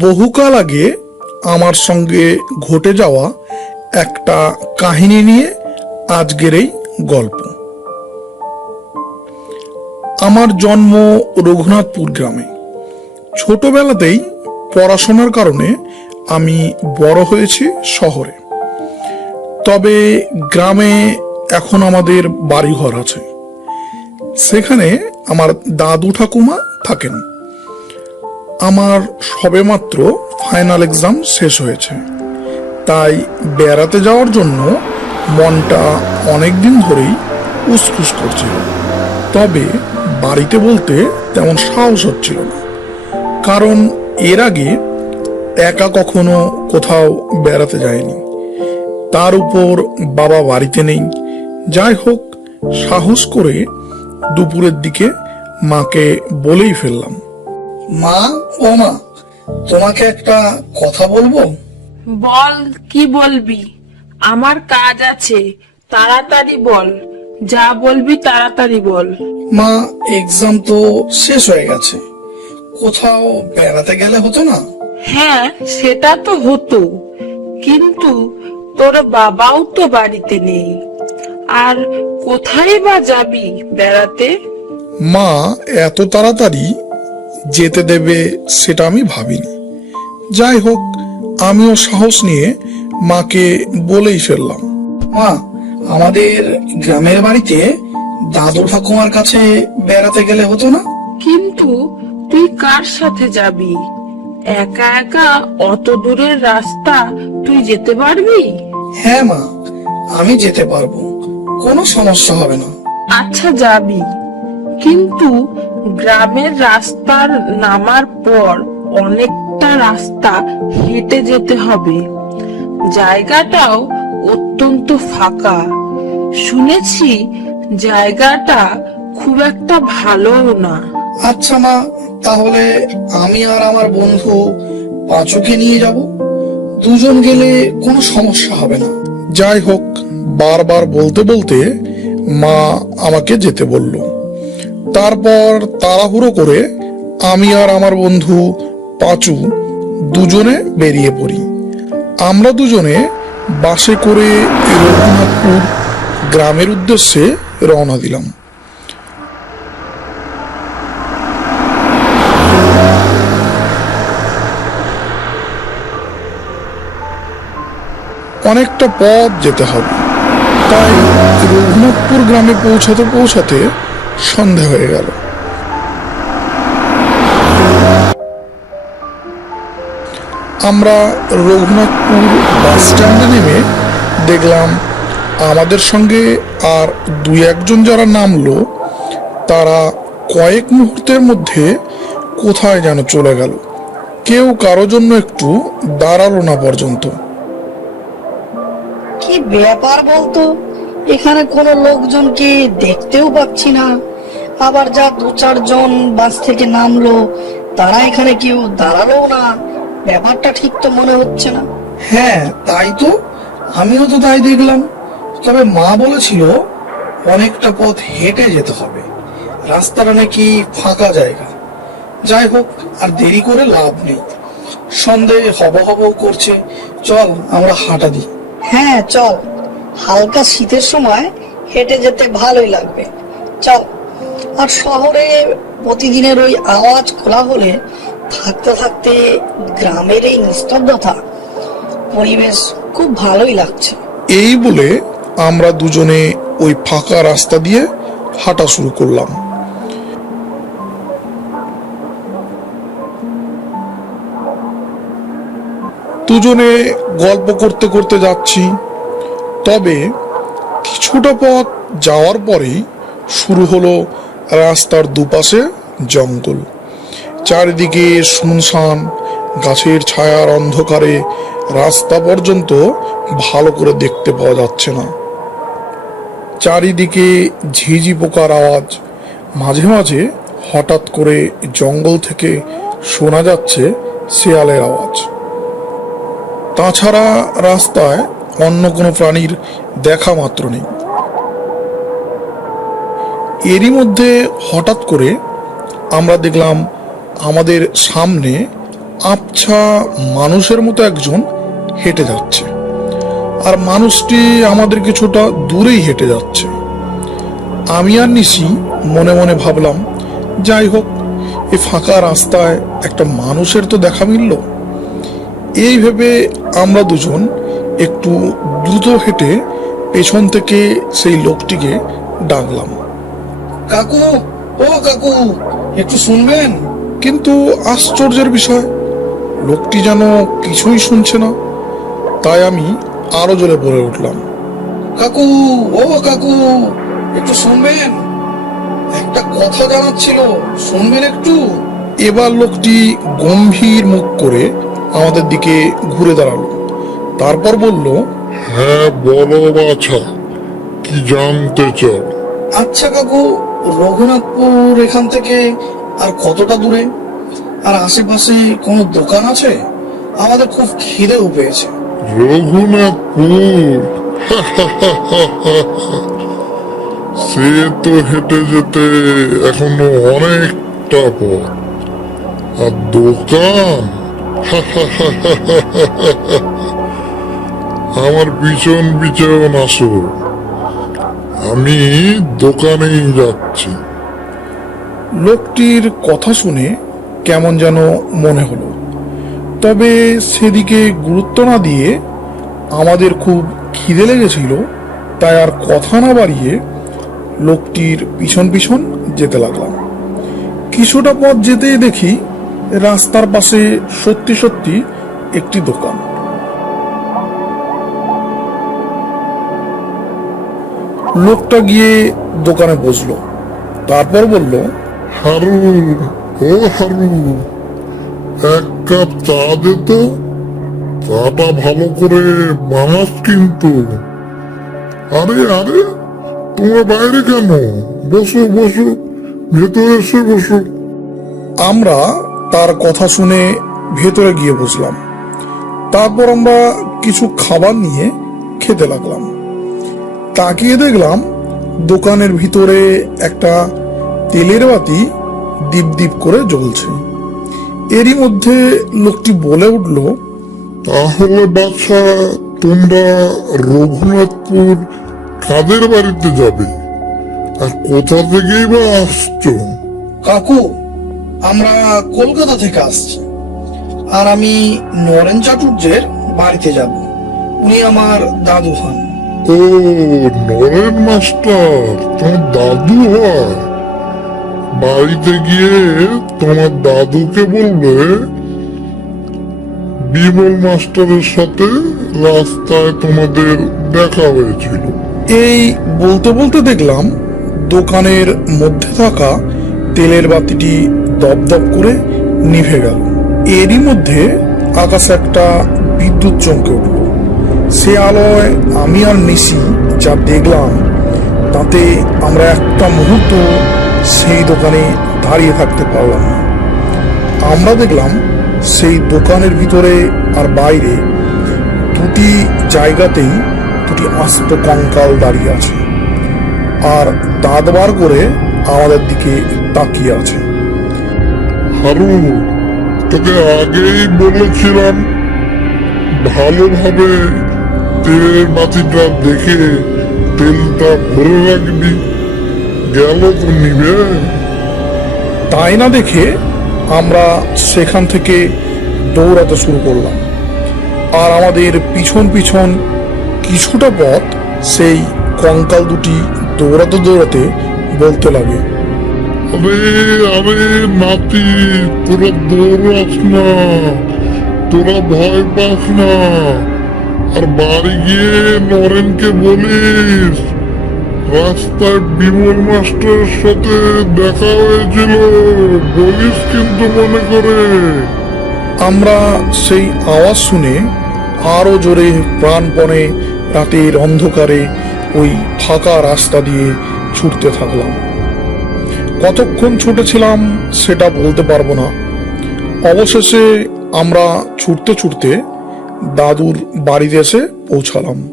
বহুকাল আগে আমার সঙ্গে ঘটে যাওয়া একটা কাহিনী নিয়ে আজকের এই গল্প। আমার জন্ম রঘুনাথপুর গ্রামে। ছোটবেলাতেই পড়াশোনার কারণে আমি বড় হয়েছি শহরে। তবে গ্রামে এখন আমাদের বাড়িঘর আছে। সেখানে আমার দাদু ঠাকুমা থাকেন। আমার সবেমাত্র ফাইনাল এক্সাম শেষ হয়েছে। তাই বেড়াতে যাওয়ার জন্য মনটা অনেক দিন ধরেই উসখুস করছিল। তবে বাড়িতে বলতে তেমন সাহস হচ্ছিল না। কারণ এর আগে একা কখনো কোথাও বেড়াতে যায়নি। তার উপর বাবা বাড়িতে নেই। যাই হোক, সাহস করে দুপুরের দিকে মাকে বলেই ফেললাম। মা ও মা তোমাকে একটা কথা বলব? বল কি বলবি? আমার কাজ আছে তাড়াতাড়ি বল। যা বলবি তাড়াতাড়ি বল। মা এক্সাম তো শেষ হয়ে গেছে। কোথাও বেড়াতে গেলে হতো না? হ্যাঁ সেটা তো হতো। কিন্তু তোর বাবাও তো বাড়িতে নেই। আর কোথায় বা যাবি বেড়াতে? মা এত তাড়াতাড়ি যেতে দেবে সেটা আমি ভাবিনি। যাই হোক আমিও সাহস নিয়ে মাকে বলেই ফেললাম। মা আমাদের গ্রামের বাড়িতে দাদু ঠাকুমার কাছে বেড়াতে গেলে হতো না? কিন্তু তুই কার সাথে যাবি? একা একা অত দূরের রাস্তা তুই যেতে পারবি? হ্যাঁ মা আমি যেতে পারব কোনো সমস্যা হবে না। আচ্ছা যাবি। কিন্তু গ্রামের রাস্তার নামার পর অনেকটা রাস্তা হেঁটে যেতে হবে। জায়গাটাও অত্যন্ত ফাঁকা। শুনেছি জায়গাটা খুব একটা ভালোও না। আচ্ছা মা তাহলে আমি আর আমার বন্ধু পাঁচুকে নিয়ে যাব। দুজন গেলে কোনো সমস্যা হবে না। যাই হোক বারবার বলতে বলতে মা আমাকে যেতে বলল। তারপর তাড়াহুড়ো করে আমি আর আমার বন্ধু পাঁচু দুজনে বেরিয়ে পড়ি। আমরা দুজনে বাসে করে রঘুনাথপুর গ্রামের উদ্দেশ্যে রওনা দিলাম। অনেকটা পথ যেতে হবে। তাই রঘুনাথপুর গ্রামে পৌঁছাতে পৌঁছাতে সন্ধে হয়ে গেল। আমরা রঘুনাথপুর বাস স্ট্যান্ডে নেমে দেখলাম আমাদের সঙ্গে আর দুই একজন যারা নামলো, তারা কয়েক মুহূর্তের মধ্যে কোথায় যেন চলে গেল। কেউ কারও জন্য একটু দাঁড়াল না পর্যন্ত। কি ব্যাপার বলতো? এখানে কোনো লোকজনকে দেখতেও পাচ্ছি না। আবার যা দু চারজন বাস থেকে নামলো তারা এখানে কেউ দাঁড়াল না। ব্যাপারটা ঠিক তো মনে হচ্ছে না। হ্যাঁ তাই তো। আমিও তো তাই দেখলাম। তবে মা বলেছিল অনেকটা পথ হেঁটে যেতে হবে। রাস্তাটা নাকি ফাঁকা জায়গা। যাই হোক আর দেরি করে লাভ নেই। সন্ধে হব হব করছে। চল আমরা হাঁটা দিই। হ্যাঁ চল। হালকা শীতের সময় হেঁটে যেতে ভালোই লাগবে। চল। আর শহরে প্রতিদিনের ওই আওয়াজ খোলা হলে থাকতে থাকতে গ্রামের এই নিস্তব্ধতা, পরিবেশ খুব ভালোই লাগছে। এই বলে আমরা দুজনে ওই ফাঁকা রাস্তা দিয়ে হাঁটা শুরু করলাম। দুজনে গল্প করতে করতে যাচ্ছি। তবে কিছুটা পথ যাওয়ার পরেই শুরু হলো রাস্তার দুপাশে জঙ্গল। চারিদিকে শুনশান, গাছের ছায়ার অন্ধকারে রাস্তা পর্যন্ত ভালো করে দেখতে পাওয়া যাচ্ছে না। চারিদিকে ঝিঝি পোকার আওয়াজ। মাঝে মাঝে হঠাৎ করে জঙ্গল থেকে শোনা যাচ্ছে শেয়ালের আওয়াজ। তাছাড়া রাস্তায় অন্য কোনো প্রাণীর দেখা মাত্র নেই। এরই মধ্যে হঠাৎ করে আমরা দেখলাম আমাদের সামনে আবছা মানুষের মতো একজন হেঁটে যাচ্ছে। আর মানুষটি আমাদের কিছুটা দূরেই হেঁটে যাচ্ছে। আমি আর নিশি মনে মনে ভাবলাম, যাই হোক এই ফাঁকা রাস্তায় একটা মানুষের তো দেখা মিলল। এই ভেবে আমরা দুজন একটু দ্রুত হেঁটে পেছন থেকে সেই লোকটিকে ডাকলাম। কাকু ও কাকু একটু শুনবেন? কিন্তু আশ্চর্যের বিষয় লোকটি যেন কিছুই শুনছে না তাই আমি আরও জোরে পড়ে উঠলাম। কাকু ও কাকু একটু শুনবেন? একটা কথা জানার ছিল শুনবেন একটু? এবার লোকটি গম্ভীর মুখ করে আমাদের দিকে ঘুরে দাঁড়াল। তারপর বলল হ্যাঁ বলো বাছা কি জানতে চাও? আচ্ছা কাকু রঘুনাথপুর এখান থেকে আর কতটা দূরে? আর আশেপাশে কোনো দোকান আছে? আমাদের খুব খিদেও পেয়েছে। রঘুনাথপুর? সে তো হেঁটে যেতে এখনও অনেকটা পথ। আর দোকান? আমার পিছন পিছন আসো। আমি দোকানেই যাচ্ছি। লোকটির কথা শুনে কেমন যেন মনে হলো। তবে সেদিকে গুরুত্ব না দিয়ে আমাদের খুব খিদে লেগেছিল, তাই আর কথা না বাড়িয়ে লোকটির পিছন পিছন যেতে লাগলাম। কিছুটা পথ যেতেই দেখি রাস্তার পাশে সত্যি সত্যি একটি দোকান। লোকটা গিয়ে দোকানে বসল। তারপর বলল হারু ও হারু এক কাপ চা দে তো। চাটা ভালো করে বানাস কিন্তু। আরে আরে তোমার বাইরে কেন? বসো বসো ভেতরে এসে বসো। আমরা তার কথা শুনে ভেতরে গিয়ে বসলাম। তারপর আমরা কিছু খাবার নিয়ে খেতে লাগলাম। তাকিয়ে দেখলাম দোকানের ভিতরে একটা তেলের বাতি দীপ দীপ করে জ্বলছে। এরই মধ্যে লোকটি বলে উঠল তাহলে বাচ্চা তোমরা রঘুনাথপুর কাদের বাড়িতে যাবে? আর কোথা থেকেই বা আসছো? কাকু আমরা কলকাতা থেকে আসছি। আর আমি নরেন চাটুর্যের বাড়িতে যাব। উনি আমার দাদু হন। ও নরেন মাস্টার, তোমার দাদু হয়। বাড়িতে গিয়ে তোমার দাদুকে বলবে, বিমল মাস্টারের সাথে রাস্তায় তোমাদের দেখা হয়েছিল। এই বলতে বলতে দেখলাম, দোকানের মধ্যে থাকা তেলের বাতিটি দপদপ করে নিভে গেল। এরই মধ্যে আকাশে একটা বিদ্যুৎ চমকে উঠল। সে আলোয় আমি আর নিশি যা দেখলাম, তাতে আমরা একটা মুহূর্ত সেই দোকানে দাঁড়িয়ে থাকতে পারলাম। না আমরা দেখলাম সেই দোকানের ভিতরে আর বাইরে দুটি জায়গাতেই দুটি আস্ত কঙ্কাল দাঁড়িয়ে আছে আর দাঁত বার করে আমাদের দিকে তাকিয়ে আছে। হারু, তোকে আগেই বলেছিলাম ভালোভাবে তেলের বাতিটা দেখে তেলটা ভরে রাখবি। গেল তো নিবে। তাই না দেখে আমরা সেখান থেকে দৌড়াতে শুরু করলাম। আর আমাদের পিছন পিছন কিছুটা পথ সেই কঙ্কাল দুটি দৌড়াতে দৌড়াতে বলতে লাগে। আরে আরে নাতি তোরা দৌড়াস না তোরা ভয় পাস না। আর বাড়ি গিয়ে নরেনকে বলিস রাস্তায় বিমল মাস্টারের সাথে দেখা হয়েছিল, বলিস কিন্তু মনে করে। আমরা সেই আওয়াজ শুনে আরও জোরে প্রাণপণে রাতের অন্ধকারে ওই ফাঁকা রাস্তা দিয়ে ছুটতে থাকলাম। কতক্ষণ ছুটেছিলাম সেটা বলতে পারব না। অবশেষে আমরা ছুটতে ছুটতে দাদুর বাড়িতে এসে পৌঁছালাম।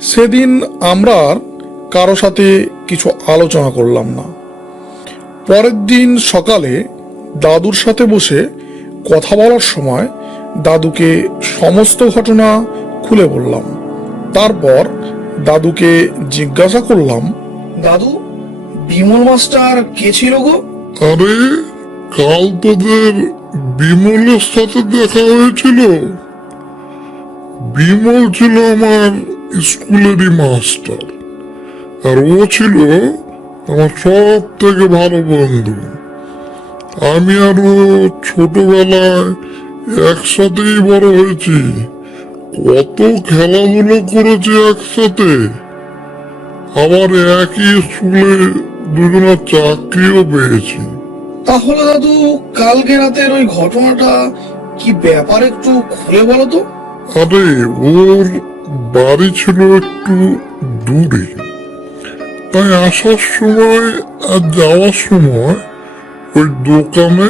সেদিন আমরা আর কারও সাথে কিছু আলোচনা করলাম না। পরের দিন সকালে দাদুর সাথে বসে কথা বলার সময় দাদুকে সমস্ত ঘটনা খুলে বললাম। তারপর দাদুকে জিজ্ঞাসা করলাম দাদু বিমল মাস্টার কে ছিল গো? আরে কাল তোদের বিমলের সাথে দেখা হয়েছিল। বিমল ছিল আমার স্কুলেরই মাস্টার। আর ও ছিল আমার সব থেকে ভালো বন্ধু। আমি আর ছোটবেলায় একসাথেই বড় হয়েছি। কত খেলাধুলো করেছি একসাথে। আবার একই স্কুলে দুজনের চাকরিও পেয়েছি। তাহলে দাদু, কালকে রাতের ওই ঘটনাটা কি ব্যাপার একটু খুলে বলো তো? আরে ওর বাড়ি ছিল একটু দূরে। তাই আসার সময় আর যাওয়ার সময় ওই দোকানে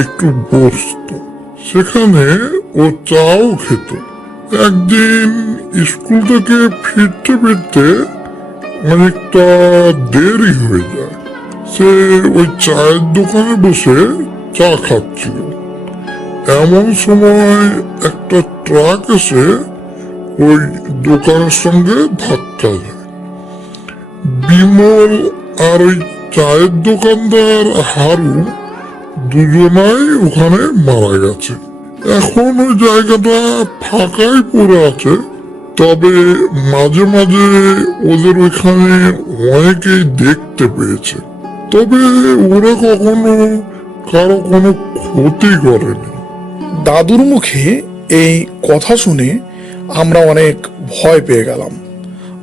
একটু বসতো। সেখানে ও চাও খেত। একদিন স্কুল থেকে ফিরতে ফিরতে অনেকটা দেরি হয়ে যায়। সে ওই চায়ের দোকানে বসে চা খাচ্ছিল। এমন সময় একটা ট্রাক এসে ওই দোকানের সঙ্গে ধাক্কা দেয়। বিমল আর ওই চায়ের দোকানদার হারু দুজনাই ওখানে মারা গেছে। এখন ওই জায়গাটা ফাঁকাই পড়ে আছে, তবে মাঝে মাঝে ওদের ওইখানে অনেকেই দেখতে পেয়েছে। তবে ওরা কখনো কারও কোনো ক্ষতি করেনি। দাদুর মুখে এই কথা শুনে আমরা অনেক ভয় পেয়ে গেলাম।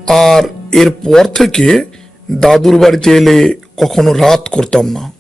আর এরপর থেকে দাদুর বাড়িতে এলে কখনো রাত করতাম না।